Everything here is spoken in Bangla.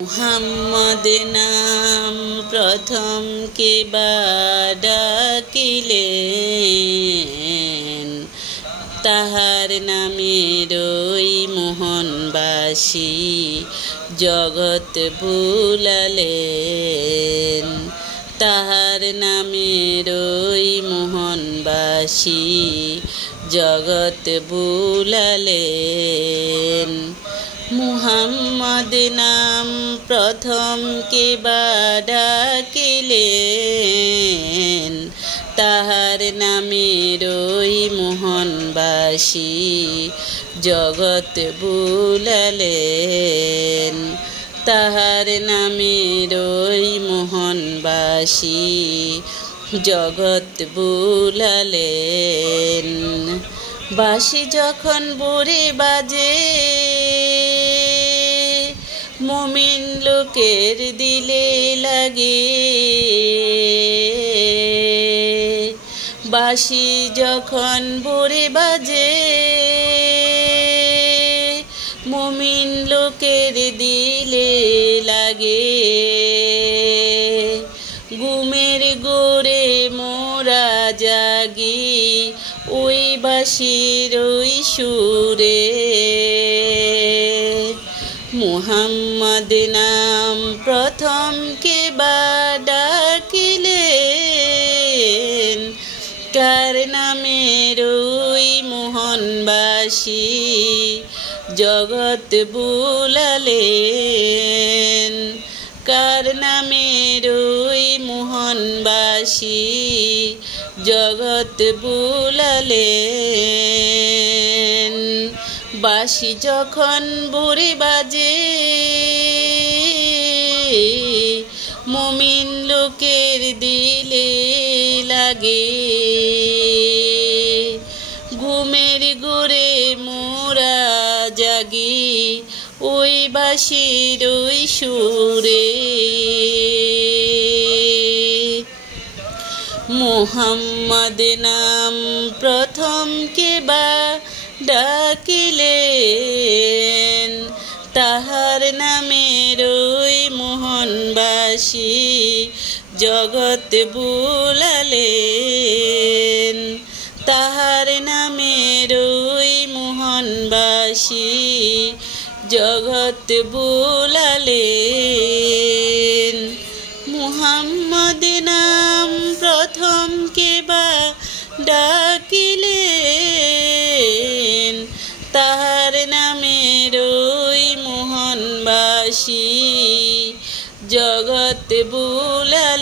মুহাম্মদ নাম প্রথম কেবার ডাকিলেন, তাহার নামেরই মোহনবাসী জগৎ বুলালেন। তাহার নামেরই মোহনবাসী জগৎ বুলালেন। মুহাম্মদ নাম প্রথম কেবার ডাকিলেন, তাহার নামেরই মোহনবাসী জগৎ বুলালেন। তাহার নামেরই মোহনবাসী জগৎ বুলালেন। বাঁশি যখন বুড়ি বাজে, মুমিন লোকের দিলে লাগে। বাঁশি যখন বুড়ি বাজে, মুমিন লোকের দিলে লাগে। ঘুমের ঘোরে মোরা জাগি, ওই বাঁশির ওই সুরে। মুহাম্মদ নাম প্রথম কেবার ডাকিলেন, কার নামের ওই মোহনবাসী জগৎ বুলালেন। কার নামের ওই মোহনবাসী জগৎ বুলালেন। বাঁশি যখন বুড়ি বাজে, মুমিন লোকের দিলে লাগে। ঘুমের ঘোরে মোরা জাগি, ওই বাঁশির ওই সুরে। মুহাম্মদ নাম প্রথম কেবার ডাকিলেন, তাহার নামের ওই মোহনবাসী জগৎ বুলালেন। তাহার নামের ওই মোহনবাসী জগৎ বুলালেন। মুহাম্মদ নাম প্রথম কেবার ডাকিলেন, তাহার নামের ওই মোহনবাসী জগৎ বুলালেন।